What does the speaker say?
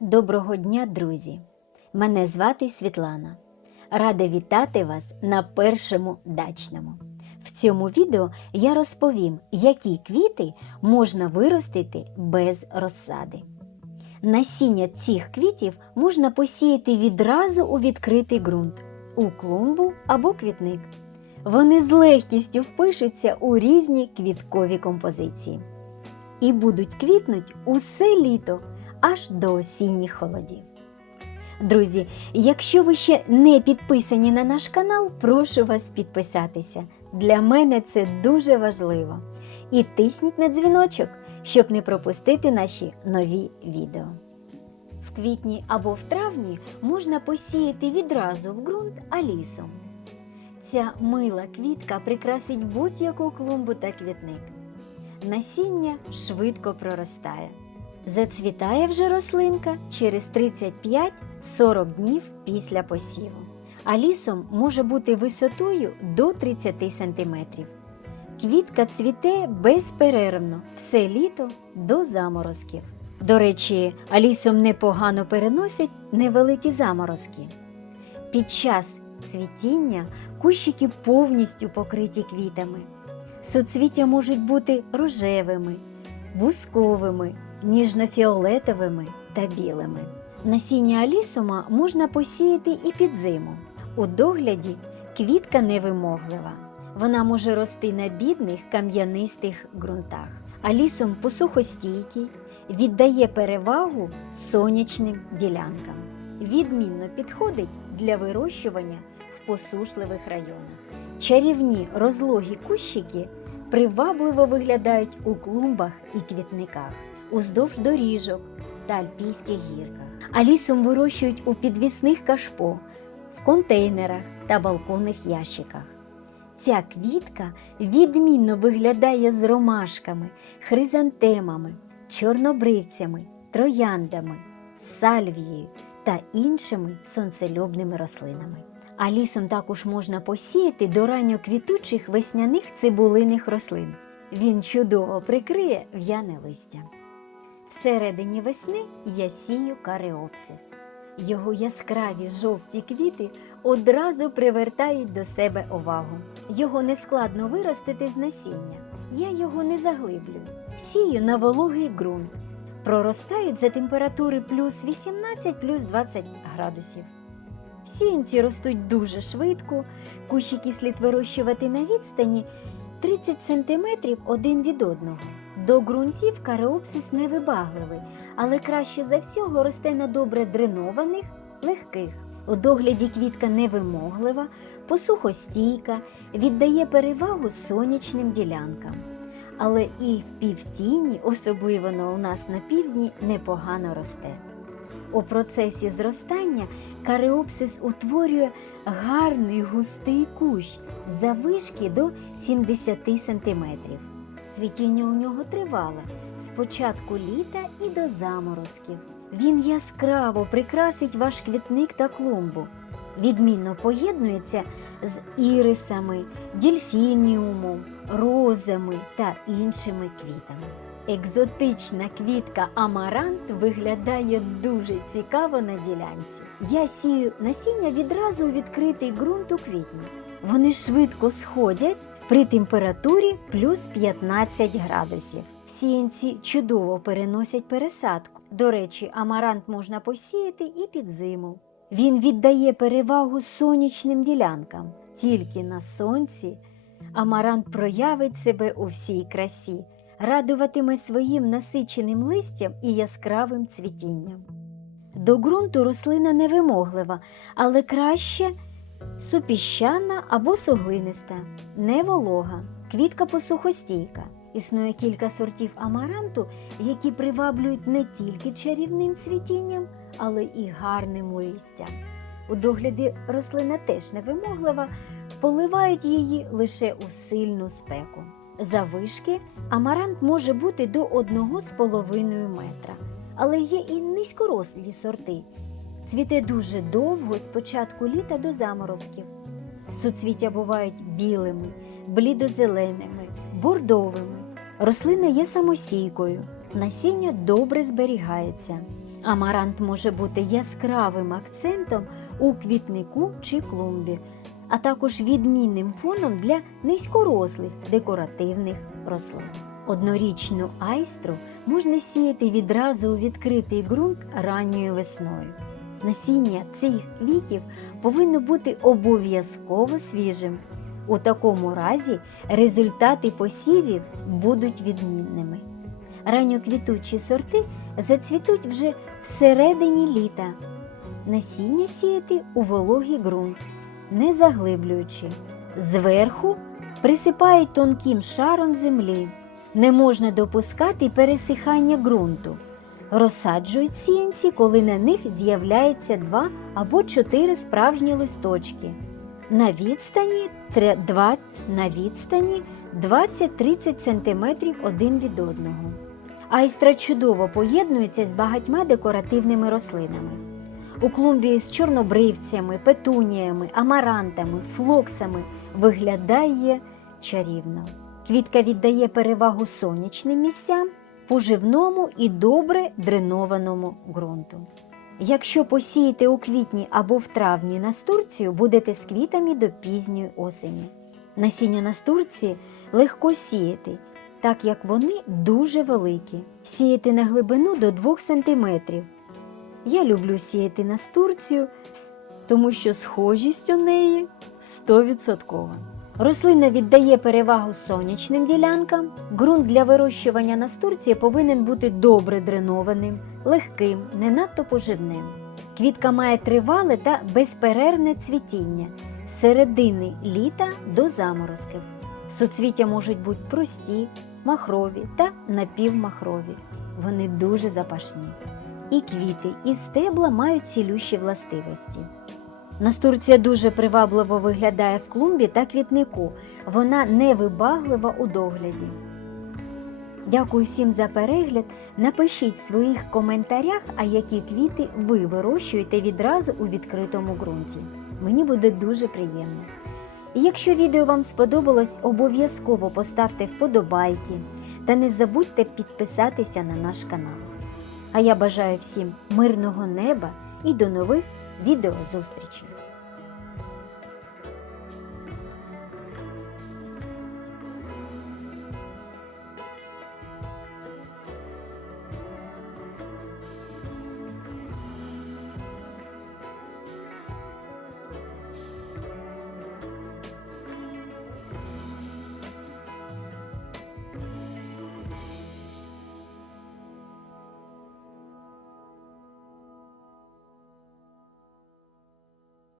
Доброго дня, друзі! Мене звати Світлана. Рада вітати вас на першому дачному. В цьому відео я розповім, які квіти можна виростити без розсади. Насіння цих квітів можна посіяти відразу у відкритий ґрунт, у клумбу або квітник. Вони з легкістю впишуться у різні квіткові композиції і будуть квітнуть усе літо аж до осінніх холодів. Друзі, якщо ви ще не підписані на наш канал, прошу вас підписатися. Для мене це дуже важливо. І тисніть на дзвіночок, щоб не пропустити наші нові відео. В квітні або в травні можна посіяти відразу в ґрунт алісом. Ця мила квітка прикрасить будь-яку клумбу та квітник. Насіння швидко проростає. Зацвітає вже рослинка через 35-40 днів після посіву. А лісом може бути висотою до 30 см. Квітка цвіте безперервно все літо до заморозків. До речі, алісом непогано переносять невеликі заморозки. Під час цвітіння кущики повністю покриті квітами. Суцвіття можуть бути рожевими, бусковими, ніжно-фіолетовими та білими. Насіння алісума можна посіяти і під зиму. У догляді квітка невимоглива. Вона може рости на бідних кам'янистих ґрунтах. Алісум посухостійкий, віддає перевагу сонячним ділянкам. Відмінно підходить для вирощування в посушливих районах. Чарівні розлогі кущики привабливо виглядають у клумбах і квітниках, уздовж доріжок та альпійських гірках. А лісом вирощують у підвісних кашпо, в контейнерах та балконних ящиках. Ця квітка відмінно виглядає з ромашками, хризантемами, чорнобривцями, трояндами, сальвією та іншими сонцелюбними рослинами. А лісом також можна посіяти до ранньоквітучих весняних цибулиних рослин. Він чудово прикриє в'яне листя. Всередині весни я сію кареопсис. Його яскраві жовті квіти одразу привертають до себе увагу. Його нескладно виростити з насіння. Я його не заглиблюю. Сію на вологий ґрунт. Проростають за температури плюс 18 плюс 20 градусів. Сіянці ростуть дуже швидко, кущики слід вирощувати на відстані 30 см один від одного. До ґрунтів кареопсис невибагливий, але краще за всього росте на добре дренованих, легких. У догляді квітка невимоглива, посухостійка, віддає перевагу сонячним ділянкам. Але і в півтіні, особливо у нас на півдні, непогано росте. У процесі зростання кареопсис утворює гарний густий кущ завишки до 70 см. Цвітіння у нього тривале з початку літа і до заморозків. Він яскраво прикрасить ваш квітник та клумбу. Відмінно поєднується з ірисами, дільфініумом, розами та іншими квітами. Екзотична квітка амарант виглядає дуже цікаво на ділянці. Я сію насіння відразу у відкритий ґрунт у квітні. Вони швидко сходять при температурі плюс 15 градусів. Сіянці чудово переносять пересадку. До речі, амарант можна посіяти і під зиму. Він віддає перевагу сонячним ділянкам. Тільки на сонці амарант проявить себе у всій красі, радуватиме своїм насиченим листям і яскравим цвітінням. До ґрунту рослина невимоглива, але краще супіщана або суглиниста, не волога, квітка посухостійка. Існує кілька сортів амаранту, які приваблюють не тільки чарівним цвітінням, але і гарним листям. У догляді рослина теж невимоглива, поливають її лише у сильну спеку. Завишки амарант може бути до 1,5 метра, але є і низькорослі сорти. Цвіте дуже довго з початку літа до заморозків. Суцвіття бувають білими, блідозеленими, бордовими. Рослина є самосійкою, насіння добре зберігається. Амарант може бути яскравим акцентом у квітнику чи клумбі, а також відмінним фоном для низькорослих декоративних рослин. Однорічну айстру можна сіяти відразу у відкритий ґрунт ранньою весною. Насіння цих квітів повинно бути обов'язково свіжим. У такому разі результати посівів будуть відмінними. Ранньоквітучі сорти зацвітуть вже всередині літа. Насіння сіяти у вологий ґрунт, не заглиблюючи. Зверху присипають тонким шаром землі. Не можна допускати пересихання ґрунту. Розсаджують сіянці, коли на них з'являється два або чотири справжні листочки. На відстані 2, на відстані 20-30 см один від одного. Айстра чудово поєднується з багатьма декоративними рослинами. У клумбі з чорнобривцями, петуніями, амарантами, флоксами виглядає чарівно. Квітка віддає перевагу сонячним місцям, поживному і добре дренованому ґрунту. Якщо посієте у квітні або в травні настурцію, будете з квітами до пізньої осені. Насіння настурції легко сіяти, так як вони дуже великі. Сіяти на глибину до 2 см. Я люблю сіяти настурцію, тому що схожість у неї 100%. Рослина віддає перевагу сонячним ділянкам. Ґрунт для вирощування настурції повинен бути добре дренованим, легким, не надто поживним. Квітка має тривале та безперервне цвітіння з середини літа до заморозків. Суцвіття можуть бути прості, махрові та напівмахрові. Вони дуже запашні. І квіти, і стебла мають цілющі властивості. Настурція дуже привабливо виглядає в клумбі та квітнику. Вона невибаглива у догляді. Дякую всім за перегляд. Напишіть в своїх коментарях, а які квіти ви вирощуєте відразу у відкритому ґрунті. Мені буде дуже приємно. І якщо відео вам сподобалось, обов'язково поставте вподобайки та не забудьте підписатися на наш канал. А я бажаю всім мирного неба і до нових відеозустрічей!